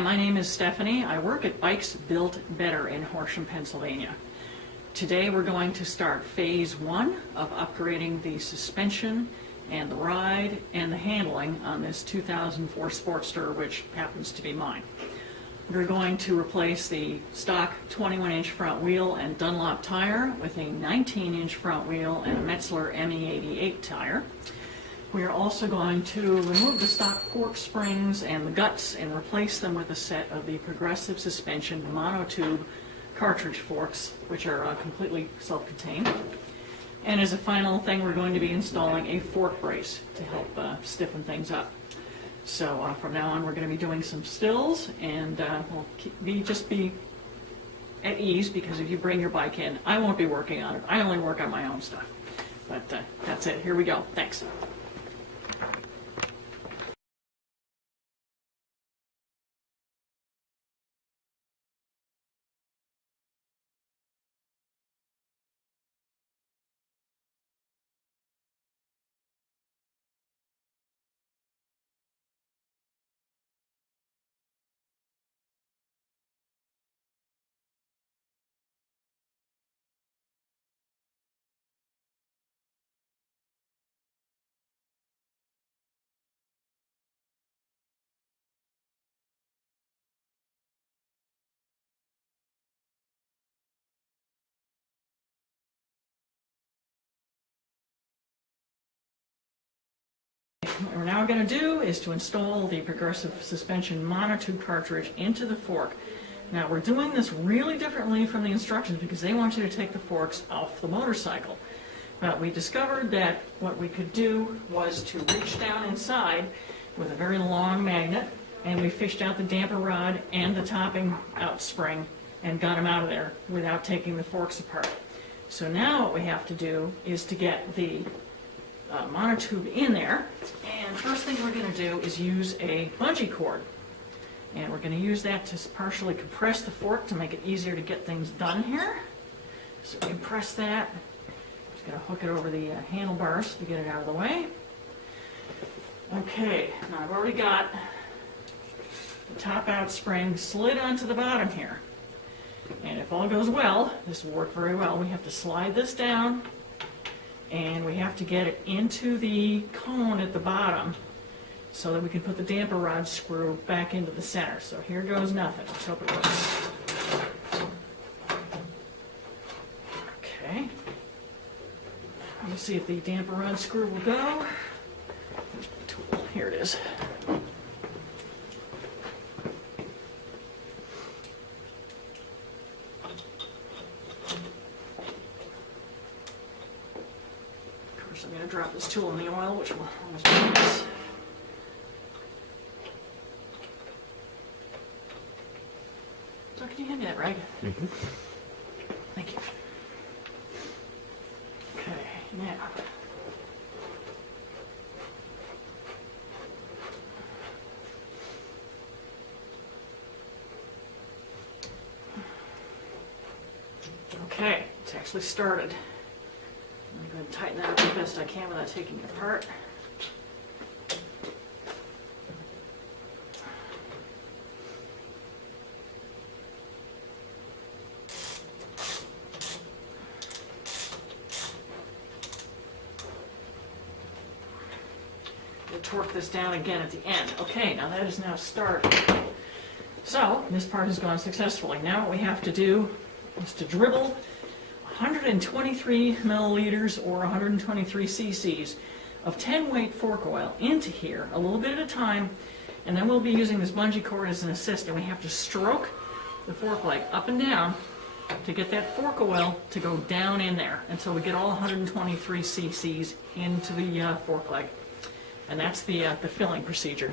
My name is Stephanie. I work at Bikes Built Better in Horsham, Pennsylvania. Today we're going to start phase one of upgrading the suspension and the ride and the handling on this 2004 Sportster, which happens to be mine. We're going to replace the stock 21-inch front wheel and Dunlop tire with a 19-inch front wheel and a Metzler ME88 tire. We are also going to remove the stock fork springs and the guts and replace them with a set of the Progressive Suspension Monotube cartridge forks, which are completely self-contained. And as a final thing, we're going to be installing a fork brace to help stiffen things up. So from now on, we're going to be doing some stills, and we'll just be at ease, because if you bring your bike in, I won't be working on it. I only work on my own stuff. But that's it. Here we go. Thanks. What we're now going to do is to install the Progressive Suspension Monotube cartridge into the fork. Now we're doing this really differently from the instructions because they want you to take the forks off the motorcycle. But we discovered that what we could do was to reach down inside with a very long magnet, and we fished out the damper rod and the topping out spring and got them out of there without taking the forks apart. So now what we have to do is to get the monotube in there, and first thing we're going to do is use a bungee cord, and we're going to use that to partially compress the fork to make it easier to get things done here. So compress that. Just going to hook it over the handlebars to get it out of the way. Okay, now I've already got the top out spring slid onto the bottom here, and if all goes well, this will work very well. We have to slide this down, and we have to get it into the cone at the bottom so that we can put the damper rod screw back into the center. So here goes nothing. Let's hope it works. Okay. Let me see if the damper rod screw will go. Here's my tool. Here it is. I'm going to drop this tool in the oil, which will always be nice. So can you hand me that rag? Mm-hmm. Thank you. Okay, now. Okay, it's actually started. I'm going to go ahead and tighten that up as best I can without taking it apart. We'll torque this down again at the end. Okay, now that is now started. So this part has gone successfully. Now what we have to do is to dribble 123 milliliters or 123 cc's of 10-weight fork oil into here, a little bit at a time, and then we'll be using this bungee cord as an assist, and we have to stroke the fork leg up and down to get that fork oil to go down in there until we get all 123 cc's into the fork leg. And that's the filling procedure.